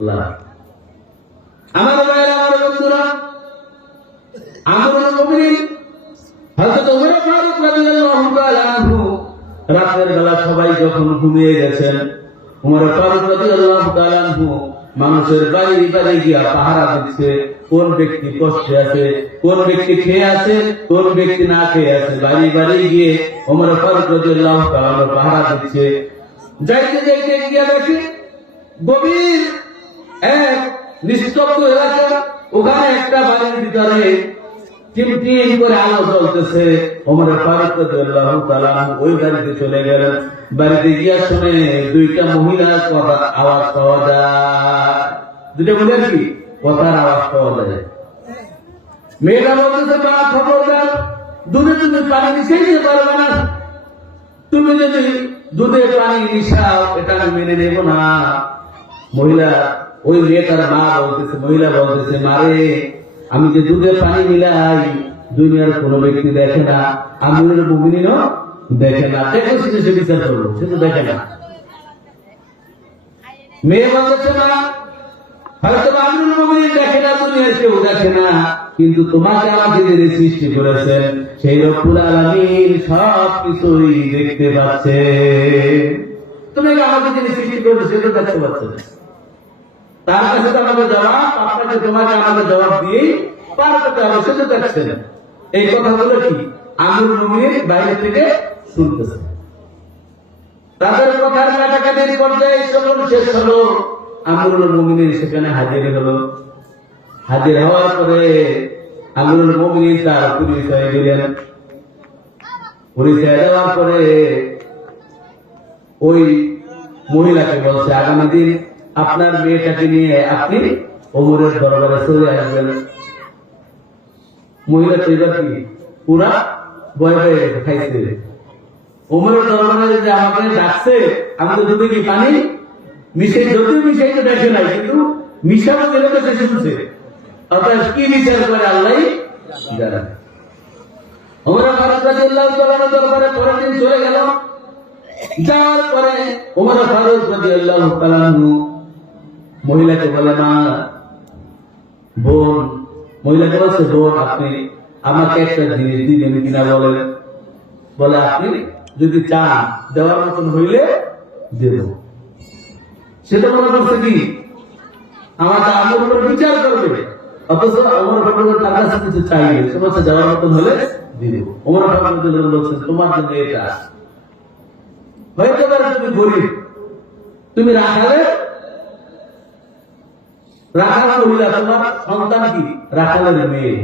আমার ভাইয়েরা, আমার বন্ধুরা, আমরুল মুমিনিন হযরত ওমর ফারুক রাদিয়াল্লাহু তাআলা আনহু রাতের বেলা সবাই যখন ঘুমিয়ে গেছেন, ওমর ফারুক রাদিয়াল্লাহু তাআলা আনহু মানুষের বাড়ি বাড়ি গিয়ে পাহারা দিচ্ছে। কোন ব্যক্তি কষ্টে আছে, কোন ব্যক্তি খেয়ে আছে, কোন ব্যক্তি না খেয়ে আছে, বাড়ি বাড়ি গিয়ে ওমর ফারুক রাদিয়াল্লাহু তাআলা আনহু পাহারা দিচ্ছে। যাইতে যাইতে গিয়ে দেখে গভীর এক নিস্তব্ধ এলাকা, ওখানে একটা বাড়ির ভিতরে টিমটিম করে আলো জ্বলতেছে। ওমর ফারুক রাদিয়াল্লাহু তাআলা ওই বাড়িতে চলে গেলেন। বাড়িতে গিয়া শুনে দুইটা মহিলার কথার আওয়াজ পাওয়া যায়। দুইটা মহিলার কি কথার আওয়াজ পাওয়া যায়। মেয়েটা বলতেছে, মা খবরদার, দুধে তুমি পানি মিশিয়ে দিতে পারবে না। তুমি যদি দুধে পানি মিশাও এটা আমি মেনে নেব না। মহিলা, ওই মেয়েটার মা বলতেছে, মহিলা বলতেছে, মারে, আমি যে দুধের পানি মিলাই দুনিয়ার কোন ব্যক্তি দেখে না, আমিরুল মুমিনিনও দেখে না, দেখে সে বিচার করবো, সে তো দেখে না। মেয়ে বলতেছে, মা, হয়তো আমিরুল মুমিনিন দেখে না, দুনিয়ার কেউ দেখে না, কিন্তু তোমাকে আমাকে যিনি সৃষ্টি করেছেন সেই রব্বুল আলামিন সবকিছুই দেখতে পাচ্ছে। তোমাকে আমাকে যিনি সৃষ্টি করেছে সে তো দেখতে পাচ্ছে। তার কাছে তো আমাকে জবাব, আপনাকে তোমাকে আমাকে জবাব দিয়ে পার করতে হবে, সে তো দেখছে না। এই কথাগুলো কি আমিরুল মুমিনিন বাইরে থেকে শুনতেছে। তাদের কথার কাটাকাটির পর্যায়ে যখন শেষ হলো, আমিরুল মুমিনিন সেখানে হাজির হলো। হাজির হওয়ার পরে আমিরুল মুমিনিন তার পরিচয় দিলেন। পরিচয় দেওয়ার পরে ওই মহিলাকে বলছে, আগামী দিন আপনার মেয়েটাকে নিয়ে আপনি ওমরের দরবারে চলে আসবেন। মহিলা তো এবার কি পুরা ভয় পেয়ে গেছে, খাইছে। ওমরের দরবারে যে আমাকে ডাকছে, আমাদের দুধে কি পানি মিশে, যদিও মিশাই তো দেখে নাই, কিন্তু মিশানো গেলে তো সে শুনছে। অর্থাৎ কি বিচার করে আল্লাহ জানে। ওমর ফারুক রাদিয়াল্লাহু তাআলা দরবারে পরের দিন চলে গেল। যাওয়ার পরে ওমর ফারুক রাদিয়াল্লাহু তাআলা মহিলাকে বলে, মা, বোন, মহিলাকে বলছে, বোন, আপনি আমাকে একটা জিনিস দিবেন কিনা বলেন। বলে, আপনি যদি চান দেওয়ার মতন হইলে দেব। সেটা মনে করছে কি আমাকে আমার উপর বিচার করবে, অথচ ওমর ফারুক তার কাছে কিছু চাইবে, সে বলছে দেওয়ার মতন হলে দিয়ে দেব। ওমর ফারুক বলছে, তোমার জন্য এটা হয়তো তুমি গরিব, তুমি রাখালে রাখাল মহিলা, তোমার সন্তান কি রাখালের মেয়ে,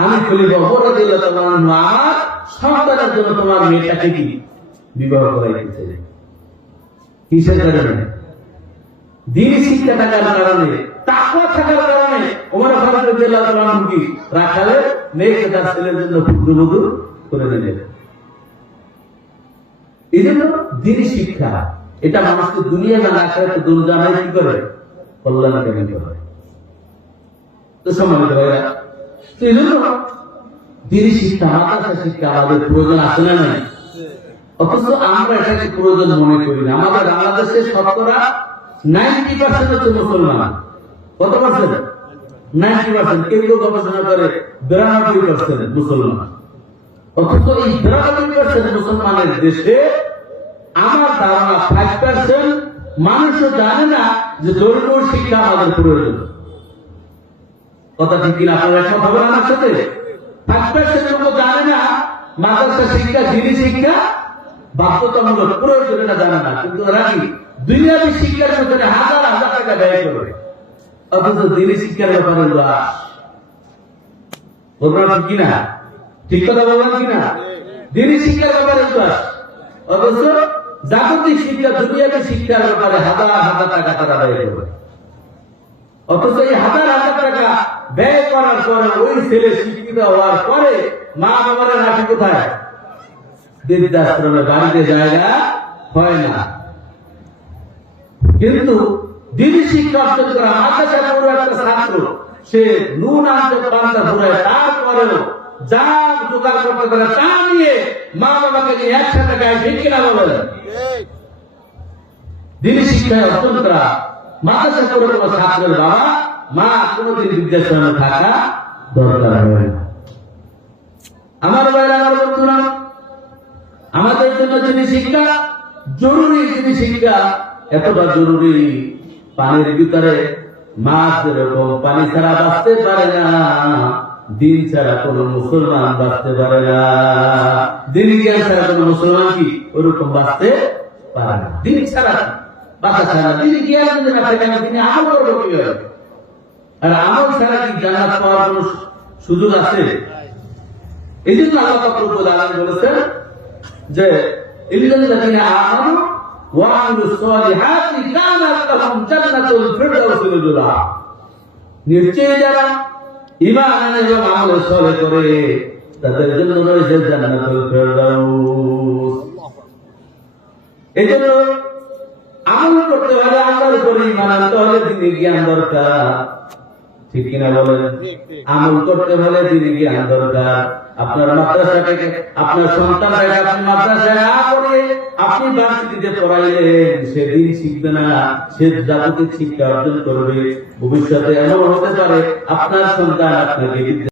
আমি খলিফা ওমর রাদিয়াল্লাহু তাআলা আমার সন্তানের জন্য তোমার মেয়েটাকে কি বিবাহ করাইতে চাই। কিসের কারণে? দ্বীনি শিক্ষা থাকার কারণে, তাকওয়া থাকার কারণে ওমর ফারুক রাদিয়াল্লাহু তাআলা কি রাখালের মেয়েকে তার ছেলের জন্য পুত্রবধূ করে দিলেন। এই জন্য দ্বীনি শিক্ষা এটা মানুষকে দুনিয়া না আখিরাতে দুর্জানায় কি করে, কল্যাণকামী করে। তো সম্মানিত ভাইরা, তো এই জন্য দ্বীনি শিক্ষা, মাদ্রাসা শিক্ষা আমাদের প্রয়োজন আছে না নাই? অথচ আমরা এটাকে প্রয়োজন মনে করি না। আমাদের বাংলাদেশের শতকরা 90% হচ্ছে মুসলমান। কত পার্সেন্ট? 90%। কেউ কেউ গবেষণা করে 92% মুসলমান। অথচ এই 92% মুসলমানের দেশে আমার ধারণা 5% মানুষও জানে না যে ধর্মীয় শিক্ষা আমাদের প্রয়োজন। কথা ঠিক কিনা? আপনারা একমত হবেন আমার সাথে? 5% লোক জানে না মাদ্রাসা শিক্ষা, দ্বীনি শিক্ষা বাধ্যতামূলক, প্রয়োজন এটা জানে না। কিন্তু ওরা কি দুনিয়াবী শিক্ষার পেছনে হাজার হাজার টাকা ব্যয় করে, অথচ দ্বীনি শিক্ষার ব্যাপারে বলবেন কিনা? ঠিক কথা বলবেন কিনা? দ্বীনি শিক্ষার ব্যাপারে অথচ জাগতিক শিক্ষা, দুনিয়াবী শিক্ষার ব্যাপারে হাজার হাজার টাকা তারা ব্যয় করে। অথচ এই হাজার হাজার টাকা ব্যয় করার পরে ওই ছেলে শিক্ষিত হওয়ার পরে মা বাবার রাখি কোথায়? বৃদ্ধাশ্রমে, বাড়িতে জায়গা হয় না। কিন্তু দ্বীনি শিক্ষা অর্জন করা মাদ্রাসার পুরো একটা ছাত্র, সে নুন আনতে পান্তা ঘুরায়, তারপরেও যা জোগাড় করতে পারে তা নিয়ে মা বাবাকে নিয়ে একসাথে গায়ে ঠিক কিনা বলেন? দ্বীনি শিক্ষায় অর্জন করা মাদ্রাসা করে কোনো ছাত্রের বাবা মা কোনোদিন বৃদ্ধাশ্রমে থাকা দরকার হয় না। আমার ভাইরা, আমার বন্ধুরা, আমাদের জন্য যিনি শিক্ষা জরুরি, যিনি শিক্ষা এতটা জরুরি, পানির ভিতরে মাছ যেরকম পানি ছাড়া বাঁচতে পারে না, দিন ছাড়া কোন মুসলমান বাঁচতে পারে না। দিন জ্ঞান ছাড়া কোন মুসলমান কি ওরকম বাঁচতে পারে না। দিন ছাড়া বাঁচা ছাড়া, দিন জ্ঞান যদি না থাকে না, তিনি আমল করবো কিভাবে? আর আমল ছাড়া কি জান্নাত পাওয়ার কোন সুযোগ আছে? এই জন্য আল্লাহ পাক রব্বুল আলামিন বলেছেন যে ইল্লাল্লাযিনা আমানু ওয়া আমিলুস সালিহাতি কানাত লাহুম জান্নাতুল ফিরদাউসি নুজুলা। নিশ্চয়ই যারা ঈমান আনে এবং আমল সালেহ করে তাদের জন্য রয়েছে জান্নাতুল ফিরদাউস। এজন্য আমল করতে হলে আল্লাহর উপরে ঈমান আনতে হলে দ্বীনি জ্ঞান দরকার, ঠিক কিনা বলেন? আমল করতে হলে দ্বীনি জ্ঞান দরকার। আপনার মাদ্রাসাটাকে, আপনার সন্তানটাকে আপনি মাদ্রাসায় না পড়ে আপনি ভার্সিটিতে পড়াইলেন, সে দিন শিখবে না, সে জাগতিক শিক্ষা অর্জন করবে। ভবিষ্যতে এমন হতে পারে আপনার সন্তান আপনাকে